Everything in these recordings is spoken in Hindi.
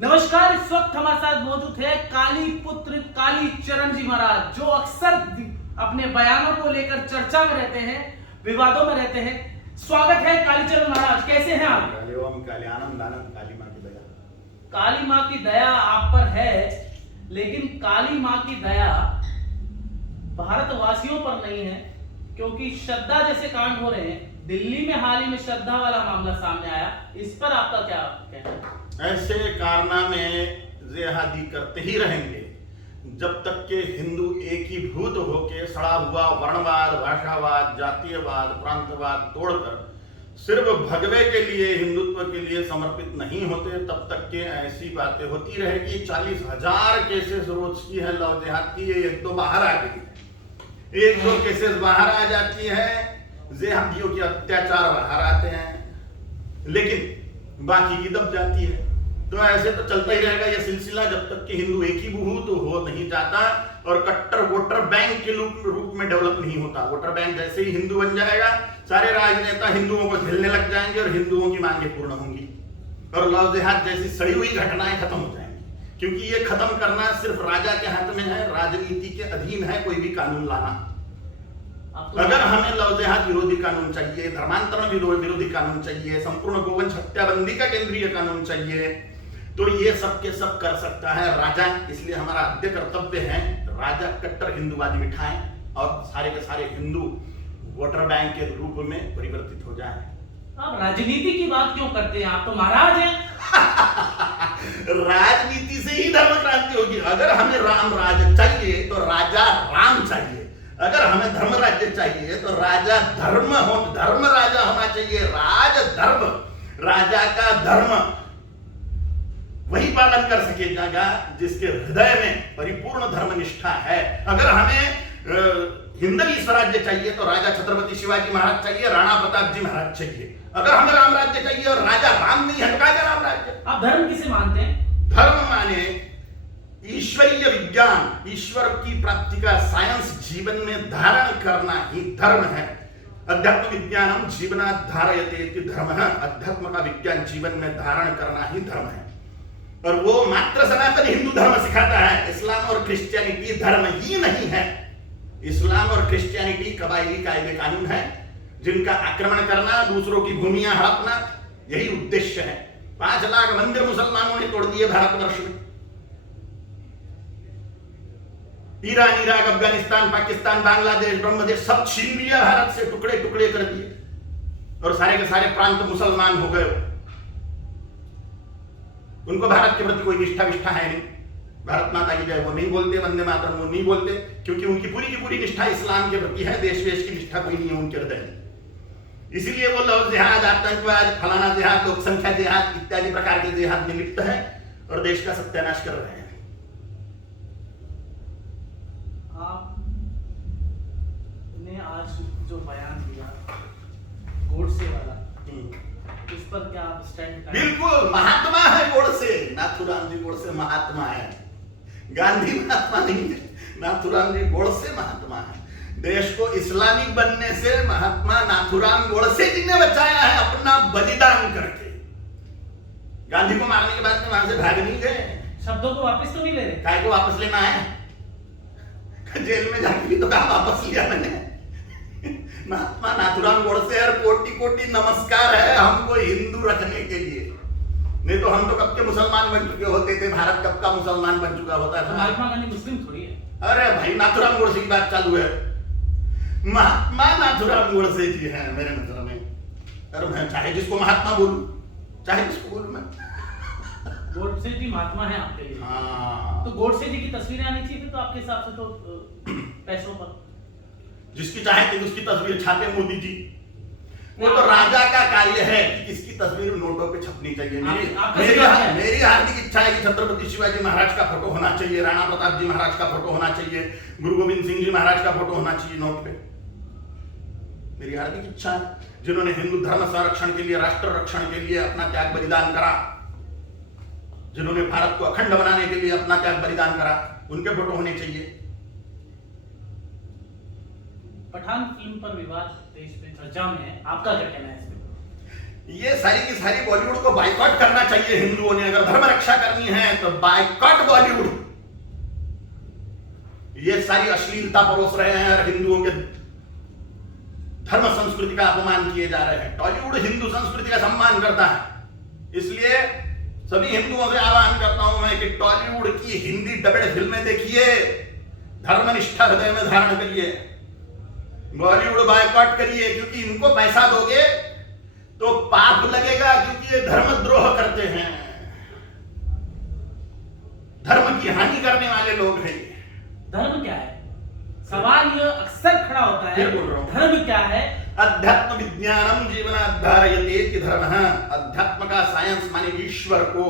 नमस्कार। इस वक्त हमारे साथ मौजूद है काली पुत्र काली चरण जी महाराज, जो अक्सर अपने बयानों को लेकर चर्चा में रहते हैं, विवादों में रहते हैं। स्वागत है कालीचरण महाराज, कैसे हैं आप? आनंद आनंद। काली माँ की दया। काली माँ की दया आप पर है, लेकिन काली माँ की दया भारतवासियों पर नहीं है, क्योंकि श्रद्धा जैसे कांड हो रहे हैं। दिल्ली में हाल ही में श्रद्धा वाला मामला सामने आया, इस पर आपका क्या कहना है? ऐसे कारनामे जिहादी करते ही रहेंगे जब तक के हिंदू एकीभूत होके सड़ा हुआ वर्णवाद, भाषावाद, जातीयवाद, प्रांतवाद तोड़कर सिर्फ भगवे के लिए, हिंदुत्व के लिए समर्पित नहीं होते, तब तक के ऐसी बातें होती रहेगी। 40,000 केसेस रोज की है लव जिहाद की, ये एक दो बाहर आ गई है, एक दो केसेस बाहर आ जाती है, जिहादियों के अत्याचार बाहर आते हैं, लेकिन बाकी की दब जाती है। तो ऐसे तो चलता ही रहेगा ये सिलसिला जब तक कि हिंदू एकीभूत हो नहीं जाता और कट्टर वोटर बैंक के रूप में डेवलप नहीं होता। वोटर बैंक जैसे ही हिंदू बन जाएगा, सारे राजनेता हिंदुओं को झेलने लग जाएंगे और हिंदुओं की मांगे पूर्ण होंगी और लव जिहाद जैसी सड़ी हुई घटनाएं खत्म हो जाएंगी, क्योंकि ये खत्म करना सिर्फ राजा के हाथ में है, राजनीति के अधीन है कोई भी कानून लाना। अगर हमें लव जिहाद विरोधी कानून चाहिए, धर्मांतरण विरोधी कानून चाहिए, संपूर्ण गोवंश हत्याबंदी का केंद्रीय कानून चाहिए, तो ये सब के सब कर सकता है राजा। इसलिए हमारा आद्य कर्तव्य है राजा कट्टर हिंदुवादी बिठाएं और सारे के सारे हिंदू वोटर बैंक के रूप में परिवर्तित हो जाएं। आप राजनीति की बात क्यों करते हैं? आप तो महाराज हैं। राजनीति से ही धर्म क्रांति होगी। अगर हमें राम राज्य चाहिए तो राजा राम चाहिए, अगर हमें धर्म राज्य चाहिए तो राजा धर्म राजा होना चाहिए। राज धर्म, राजा का धर्म वही पालन कर सकेगा जिसके हृदय में परिपूर्ण धर्मनिष्ठा है। अगर हमें हिंदवी स्वराज्य चाहिए तो राजा छत्रपति शिवाजी महाराज चाहिए, राणा प्रताप जी महाराज चाहिए। अगर हमें राम राज्य चाहिए और राजा राम नहीं है, राम राज्य। आप धर्म किसे मानते हैं? धर्म माने ईश्वरीय विज्ञान, ईश्वर की प्राप्ति का साइंस जीवन में धारण करना ही धर्म है। अध्यात्म विज्ञानम जीवनात् धारयते इति धर्मः। अध्यात्म का विज्ञान जीवन में धारण करना ही धर्म है, और वो मात्र सनातन हिंदू धर्म सिखाता है। इस्लाम और क्रिश्चियनिटी धर्म ही नहीं है। इस्लाम और क्रिश्चियनिटी कबायली कायदे कानून है, जिनका आक्रमण करना, दूसरों की भूमियां हड़पना, यही उद्देश्य है। 5 लाख मंदिर मुसलमानों ने तोड़ दिए भारतवर्ष में। ईरान, इराक, अफगानिस्तान, पाकिस्तान, बांग्लादेश, ब्रह्मदेश सब छीन लिया, भारत से टुकड़े टुकड़े कर दिए और सारे के सारे प्रांत मुसलमान हो गए। उनको भारत के प्रति कोई निष्ठा है नहीं। भारत माता की जय वो नहीं बोलते, वंदे मातरम वो नहीं बोलते, क्योंकि उनकी पूरी की पूरी निष्ठा इस्लाम के प्रति है। देश वेश की निष्ठा कोई नहीं है उनके हृदय में। इसीलिए वो लव जिहाद, आतंकवाद, फलाना जिहाद, लोक संख्या जिहाद इत्यादि प्रकार के जिहाद में लिप्त है और देश का सत्यानाश कर रहे हैं। आपने आज जो बयान दिया गोडसे वाला, इस पर क्या आप स्टैंड करें? बिल्कुल, महात्मा है गोडसे। नाथुराम जी गोडसे महात्मा है, गांधी महात्मा नहीं है। नाथुराम जी गोडसे महात्मा है। देश को इस्लामिक बनने से महात्मा नाथुराम गोडसे जी ने बचाया है, अपना बलिदान करके। गांधी को मारने के बाद में वहां से भाग नहीं गए। शब्दों को वापस तो नहीं ले रहे? काय को वापस लेना है? जेल में जाके भी तो कहा वापस लिया मैंने। महात्मा नाथुराम गोडसे और कोटि कोटि नमस्कार है हमको हिंदू रखने के लिए। नहीं तो हम तो कब के मुसलमान बन चुके होते थे, भारत कब का मुसलमान बन चुका होता था। महात्मा गांधी मुस्लिम थोड़ी है। अरे भाई, नाथुराम गोडसे की बात चालू है। महात्मा नाथुराम गोडसे जी हैं मेरे नजर में। अरे मैं चाहे जिसको महात्मा बोलूं, चाहे जिसको बोलूं मैं। गोडसे जी महात्मा है आपके लिए? हाँ। तो गोडसे जी की तस्वीरें आनी चाहिए थी तो आपके हिसाब से तो पैसों पर जिसकी चाहे कि उसकी तस्वीर छापे मोदी जी। वो तो राजा का कार्य है कि किसकी तस्वीर नोटों पे छपनी चाहिए। मेरी हार्दिक इच्छा है कि छत्रपति शिवाजी महाराज का फोटो होना चाहिए, राणा प्रताप जी महाराज का फोटो होना चाहिए, गुरु गोविंद सिंह जी महाराज का फोटो होना चाहिए नोट पे। मेरी हार्दिक इच्छा है, जिन्होंने हिंदू धर्म संरक्षण के लिए, राष्ट्र रक्षण के लिए अपना त्याग बलिदान करा, जिन्होंने भारत को अखंड बनाने के लिए अपना त्याग बलिदान करा, उनके फोटो होने चाहिए। पठान फिल्म पर विवाद देश में चर्चा में है, आपका क्या कहना है इसमें? ये सारी की सारी बॉलीवुड को बाइकॉट करना चाहिए हिंदुओं ने। अगर धर्म रक्षा करनी है तो बाइकॉट बॉलीवुड। ये सारी अश्लीलता परोस रहे हैं और हिंदुओं के धर्म संस्कृति का अपमान किए जा रहे हैं। टॉलीवुड हिंदू संस्कृति का सम्मान करता है, इसलिए सभी हिंदुओं से आह्वान करता हूं मैं कि टॉलीवुड की हिंदी डबेड फिल्में देखिए, धर्मनिष्ठा हृदय में धारण करिए, बॉलीवुड बायकॉट करिए, क्योंकि इनको पैसा दोगे तो पाप लगेगा, क्योंकि ये धर्मद्रोह करते हैं, धर्म की हानि करने वाले लोग हैं। धर्म क्या है? सवाल ये अक्सर खड़ा होता है, धर्म क्या है? अध्यात्म विज्ञानम जीवनाधारयते धर्म। अध्यात्म का साइंस माने ईश्वर को,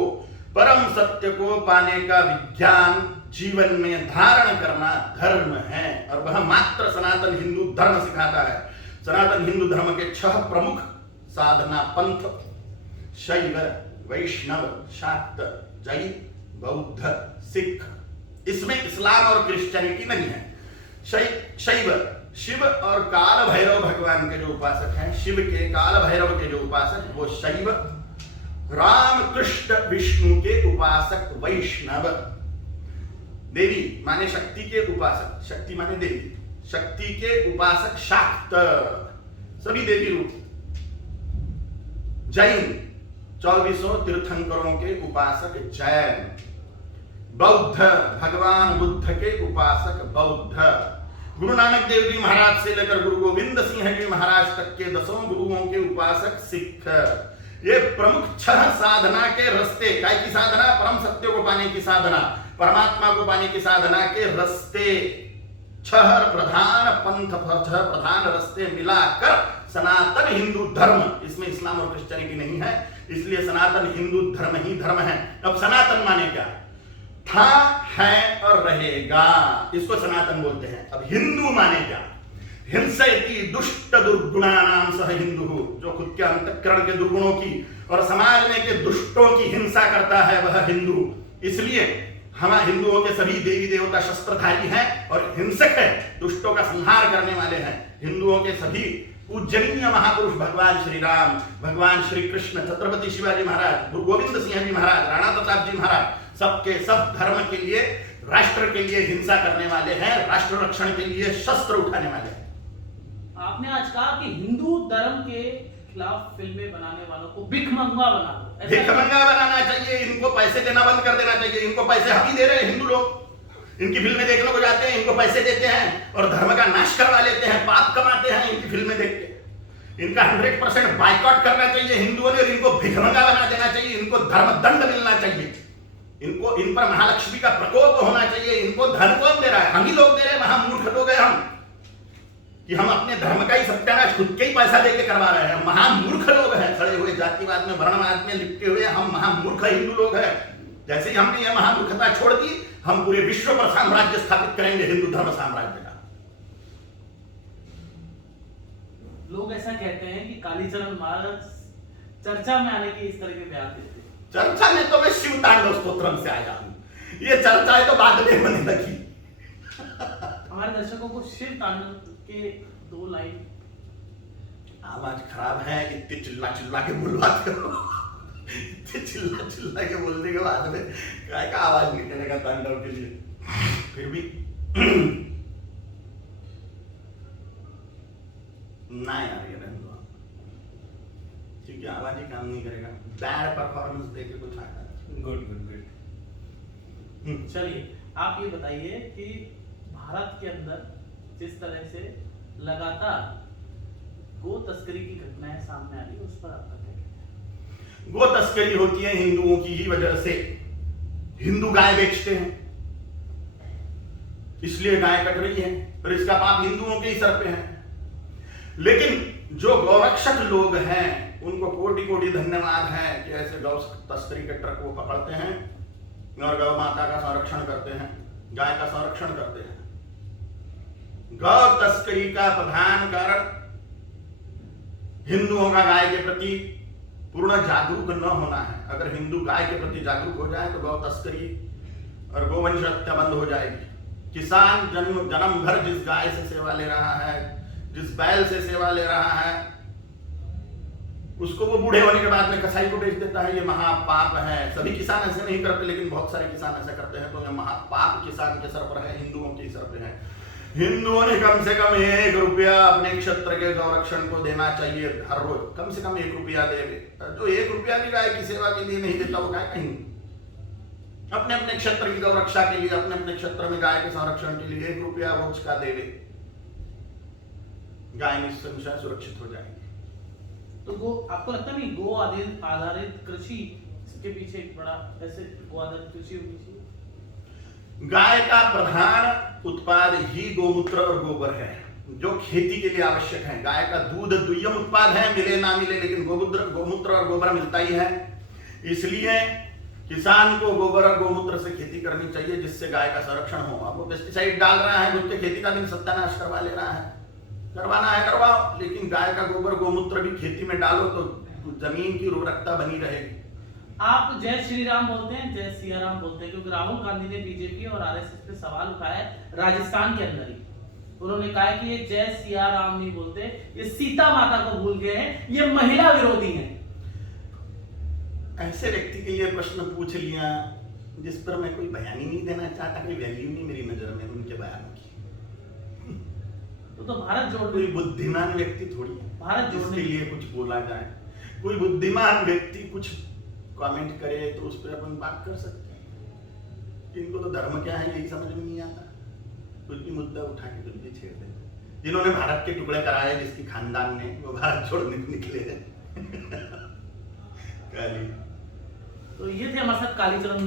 परम सत्य को पाने का विज्ञान जीवन में धारण करना धर्म है, और वह मात्र सनातन हिंदू धर्म सिखाता है। सनातन हिंदू धर्म के 6 प्रमुख साधना पंथ शैव, वैष्णव, शाक्त, जैन, बौद्ध, सिख। इसमें इस्लाम और क्रिश्चियनिटी नहीं है। शैव शिव और काल भैरव भगवान के जो उपासक हैं, शिव के काल भैरव के जो उपासक वो शैव, राम कृष्ण विष्णु के उपासक वैष्णव, देवी माने शक्ति के उपासक, शक्ति माने देवी, शक्ति के उपासक शाक्त, सभी देवी रूप, जैन 2400 तीर्थंकरों के उपासक जैन, बौद्ध भगवान बुद्ध के उपासक बौद्ध, गुरु नानक देव जी महाराज से लेकर गुरु गोविंद सिंह जी महाराज तक के 10 गुरुओं के उपासक सिख। ये प्रमुख 6 साधना के रास्ते, काय की साधना? परम सत्य को पाने की साधना, परमात्मा को पाने की साधना के रास्ते, 6 प्रधान पंथ, 6 प्रधान रास्ते मिलाकर सनातन हिंदू धर्म। इसमें इस्लाम और क्रिश्चियनिटी नहीं है, इसलिए सनातन हिंदू धर्म ही धर्म है। अब सनातन माने क्या? था, है और रहेगा, इसको सनातन बोलते हैं। अब हिंदू माने क्या? हिंसयति दुष्ट दुर्गुणानाम सह हिंदू, जो खुद के अंतःकरण के दुर्गुणों की और समाज में के दुष्टों की हिंसा करता है वह हिंदू। इसलिए हम हिंदुओं के सभी देवी देवता शस्त्रधारी हैं और हिंसक है, दुष्टों का संहार करने वाले हैं। हिंदुओं के सभी पूजनीय महापुरुष भगवान श्री राम, भगवान श्री कृष्ण, छत्रपति शिवाजी महाराज, गुरु गोविंद सिंह जी महाराज, राणा प्रताप जी महाराज, सबके सब धर्म के लिए, राष्ट्र के लिए हिंसा करने वाले हैं, राष्ट्र रक्षण के लिए शस्त्र उठाने वाले हैं। आपने आज कहा कि हिंदू धर्म के खिलाफ फिल्में बनाने वालों को भिखमंगा बना दो। भिखमंगा बनाना चाहिए, इनको पैसे देना बंद कर देना चाहिए। इनको पैसे हम ही दे रहे हैं, हिंदू लोग इनकी फिल्में देखने को जाते हैं, इनको पैसे देते हैं और धर्म का नाश करवा लेते हैं, पाप कमाते हैं इनकी फिल्में देख के। इनका 100% बाइकॉट करना चाहिए हिंदुओं ने, और इनको भिखमंगा बना देना चाहिए, इनको धर्म दंड मिलना चाहिए, इनको इन पर महालक्ष्मी का प्रकोप होना चाहिए। इनको धन कौन दे रहा है? हम ही लोग दे रहे हैं। महामूर्ख लोग हैं हम कि हम अपने धर्म का ही सत्यानाश खुद के ही पैसा देके करवा रहे हैं। महामूर्ख लोग हैं, सड़े हुए जातिवाद में, वर्णवाद में लिपटे हुए हम महामूर्ख हिंदू लोग हैं। जैसे ही हमने यह महामूर्खता छोड़ दी, हम पूरे विश्व पर साम्राज्य स्थापित करेंगे, हिंदू धर्म साम्राज्य का। लोग ऐसा कहते हैं कि कालीचरण महाराज चर्चा में आने की इस तरह के बयान देते हैं। चर्चा में तो मैं शिव तांडव स्तोत्रम से आया हूं, ये चर्चाएं तो बाद में होने लगी। हमारे दर्शकों को शिव तांडव के 2 लाइन। आवाज खराब है, इतने चिल्ला चिल्ला के बुलवाते हो, इतने चिल्ला चिल्ला के बोलने के बाद में काय का आवाज निकलेगा तांडव के लिए? फिर भी ना यार, ये रहने दो, क्योंकि आवाज ही काम नहीं करेगा। बैड परफॉर्मेंस देके कुछ आएगा। Good good good. चलिए आप ये बताइए कि भारत के अंदर जिस तरह से लगातार गो तस्करी की घटनाएं सामने आ रही है, उस पर आपका क्या कहना है? गो तस्करी होती है हिंदुओं की ही वजह से। हिंदू गाय बेचते हैं, इसलिए गाय कट रही है, पर इसका पाप हिंदुओं के ही सर पे है। लेकिन जो गौरक्षक लोग हैं उनको कोटि कोटि धन्यवाद है कि ऐसे गौ तस्करी के ट्रक वो पकड़ते हैं और गौ माता का संरक्षण करते हैं, गाय का संरक्षण करते हैं। गौ तस्करी का प्रधान कारण हिंदुओं का गाय के प्रति पूर्ण जागरूक न होना है। अगर हिंदू गाय के प्रति जागरूक हो जाए तो गौ तस्करी और गोवंश हत्या बंद हो जाएगी। किसान जन्म भर जिस गाय से सेवा ले रहा है, जिस बैल से सेवा ले रहा है, उसको वो बूढ़े होने के बाद में कसाई को बेच देता है। ये महापाप है। सभी किसान ऐसे नहीं करते, लेकिन बहुत सारे किसान ऐसा करते हैं। तो ये महापाप किसान के सर पर है, हिंदुओं के सर पे है। हिंदुओं ने कम से कम 1 रुपया अपने क्षेत्र के गौरक्षण को देना चाहिए हर रोज, कम से कम 1 रुपया देवे। जो 1 रुपया भी गाय की सेवा के लिए नहीं देता वो गाय कहीं अपने अपने क्षेत्र की गौरक्षा के लिए, अपने अपने क्षेत्र में गाय के संरक्षण के लिए 1 रुपया रोज का देवे, गाय निसंशय सुरक्षित हो जाएगी। तो गो आपको लगता नहीं गो आधारित कृषि इसके पीछे एक बड़ा ऐसे गो आधारित कृषि होनी चाहिए? गाय का प्रधान उत्पाद ही गोमूत्र और गोबर है, जो खेती के लिए आवश्यक है। गाय का दूध द्वितीय उत्पाद है, मिले ना मिले, लेकिन गोमूत्र और गोबर मिलता ही है। इसलिए किसान को गोबर और गोमूत्र से खेती करनी चाहिए, जिससे गाय का संरक्षण हो। अब वो पेस्टिसाइड डाल रहा है, दूध के खेती का भी सत्यानाश करवा ले रहा है। करवाना है करवाओ, लेकिन गाय का गोबर गोमूत्र भी खेती में डालो तो जमीन की उर्वरकता बनी रहेगी। आप जय श्री राम बोलते हैं, जय सिया राम बोलते हैं, क्योंकि राहुल गांधी ने बीजेपी और आरएसएस पे सवाल उठाया है राजस्थान के अंदर ही। उन्होंने कहा कि ये जय सिया राम नहीं बोलते, ये सीता माता को भूल गए हैं, ये महिला विरोधी हैं। ऐसे व्यक्ति के लिए प्रश्न पूछ लिया जिस पर मैं कोई बयान ही नहीं देना चाहता, कोई वैल्यू नहीं मेरी नजर में उनके बयानों की। तो भारत जोड़ कोई बुद्धिमान व्यक्ति थोड़ी भारत जोड़ने जिसके लिए कुछ बोला जाए। कोई बुद्धिमान व्यक्ति कुछ कमेंट करे तो उस पर अपन बात कर सकते हैं। इनको तो धर्म क्या है यही समझ में नहीं आता, कुछ भी मुद्दा उठा के कुछ भी छेड़ देते। जिन्होंने भारत के टुकड़े कराए, जिसकी खानदान ने, वो भारत छोड़ने निकले हैं। तो ये थे हमारे साथ कालीचरण